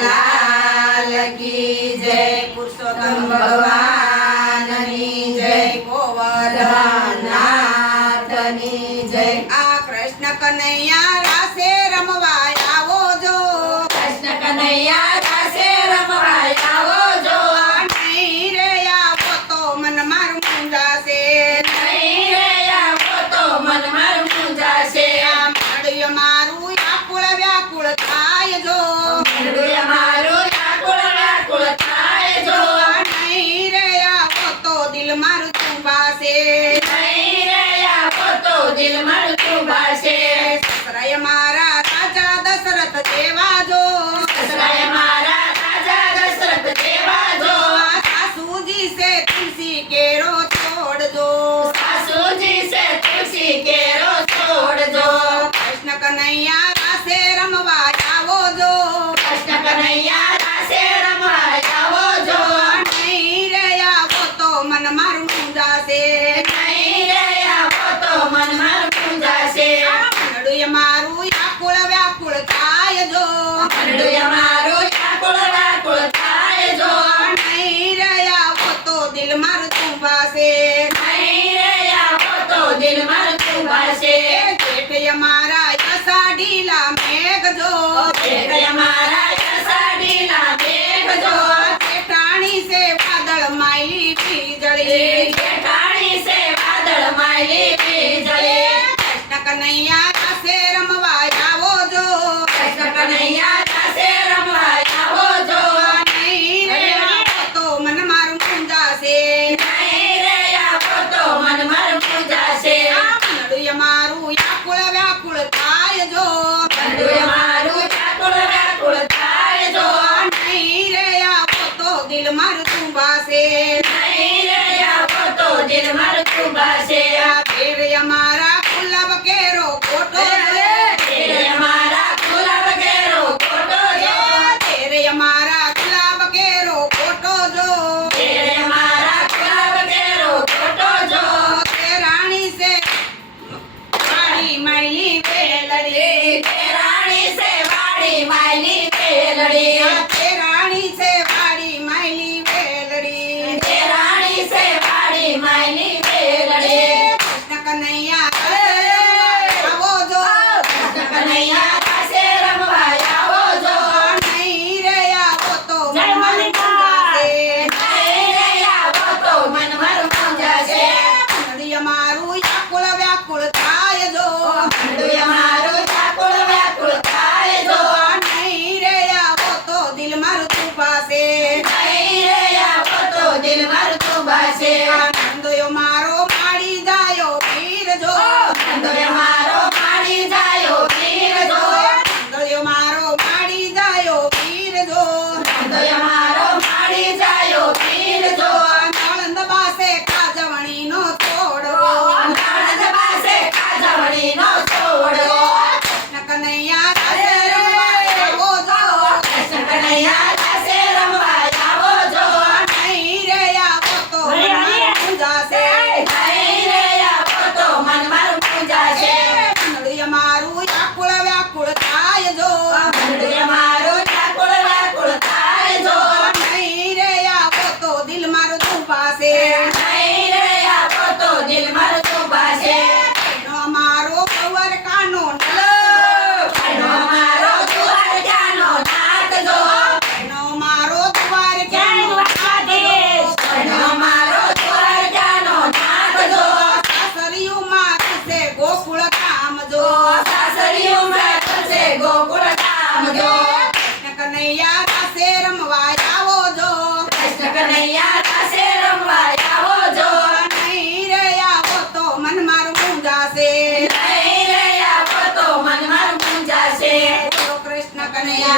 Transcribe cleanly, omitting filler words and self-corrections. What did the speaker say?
लाल की जय। पुरुषोत्तम भगवान की जय। गोवर्धननाथनी जय। आ कृष्ण कन्हैया रासे रमवा आवो जो। कृष्ण कन्हैया रासे रमवा आवो जो। नहीं रे आवो तो मन मारू मुंजासे। नहीं रे आवो तो मन मारू मुंजासे। माड़ियो मारू व्याकुळ व्याकुळ थाय जो। माड़ियो मारू व्याकुळ थाय जो। नहीं रे आवो तो दिल मारू चुंबासे। नहीं रे आवो तो दिल मारू चुंबासे। ससराय मारा राजा दशरथ देवा जो। ससराय मारा राजा दशरथ देवा जो। सासूजी से तुलसी केरो छोड़ दो। सासूजी से तुलसी केरो छोड़ दो। कृष्ण कन्हैया रासे रमवा आवो जो। कृष्ण कन्हैया रासे रमवा आवो जो। नहीं रे आवो तो मन मारू मुंजासे। नहीं रे आवो तो मन मारू मुंजासे। मनडुय मारू व्याकुळ व्याकुळ थाय जो। मनडुय मारू व्याकुळ थाय जो। नहीं रे आवो तो दिल मारू चुंबासे। नहीं रे आवो तो दिल मारू चुंबासे। जेठ मारा यसाडीला मेघ जो। जेठ मारा यसाडीला मेघ जो। जेठाणी से बादल माइली बिजली। जेठाणी से बादल माइली बिजली। कृष्ण कन्हैया रासे रमवा आवो जो। कृष्ण कन्हैया रासे रमवा आवो जो। नहीं रे आवो तो मन मारू मुंजासे। नहीं रे आवो तो मन मारू मुंजासे। मनडुय मारू व्याकुळ व्याकुळ थाय जो। मनडुय मारू व्याकुळ थाय जो। नहीं रे आवो तो दिल मारू चुंबासे। नहीं रे आवो तो दिल मारू चुंबासे। फेर मारा गुलाब केरो कोटो जो। तेरे मारा गुलाब केरो कोटो जो। तेरे मारा गुलाब केरो कोटो जो। तेरे मारा गुलाब केरो कोटो जो। ते रानी से वाड़ी माइली वेलड़ी। ते रानी से वाड़ी माइली वेलड़ी। ते रानी से वाड़ी माइली वेलड़ी। ते रानी से वाड़ी माइली वेलड़ी। कृष्ण कन्हैया आवो जो। कृष्ण कन्हैया रासे रमवा आवो जो। नहीं रे आवो तो जय मन मारू मुंजासे। नहीं रे आवो तो मन मारू मुंजासे। मनडुय मारू व्याकुळ व्याकुळ थाय जो। मनडुय मारू व्याकुळ थाय जो। नहीं रे आवो तो दिल मारू चुंबासे। नहीं रे आवो तो दिल मारू चुंबासे। नंदोयो मारो माड़ी जायो वीर जो। नंदोय मारो मारी जायो वीर जो। नंदोयो मारो माड़ी जायो वीर जो। नंदोय मारो मारी जायो वीर जो। नळंद बासे काजवणी नो छोड़ो। नणंद बासे काजवणी नो छोड़ो। कृष्ण कन्हैया रासे रमवा आवो जो। कृष्ण कन्हैया रासे रमवा आवो जो। नहीं रे आवो तो मन मारू मुंजासे। नहीं रे आवो तो मन मारू मुंजासे। मनडुय मारू व्याकुळ व्याकुळ थाय जो। मनडुय मारू व्याकुळ थाय जो। नहीं रे आवो तो दिल मारू चुंबासे। नहीं रे आवो तो दिल मारू चुंबासे। नो मारो कवर कानो नलो। नो मारो दुआर जानो नाथ जो। नो मारो द्वार कानो द्वारकाधीश। नो मारो दुआर जानो नाथ जो। सासरियो मारू से गोकुळ काम जो। सासरियों में तुझसे गोकुल धाम जो। कृष्ण कन्हैया रासे रमवा आवो जो। कृष्ण कन्हैया रासे रमवा आवो जो। नहीं रे आवो तो मन मारू मुंजासे। नहीं रे आवो तो मन मारू मुंजासे। बोलो कृष्ण कन्हैया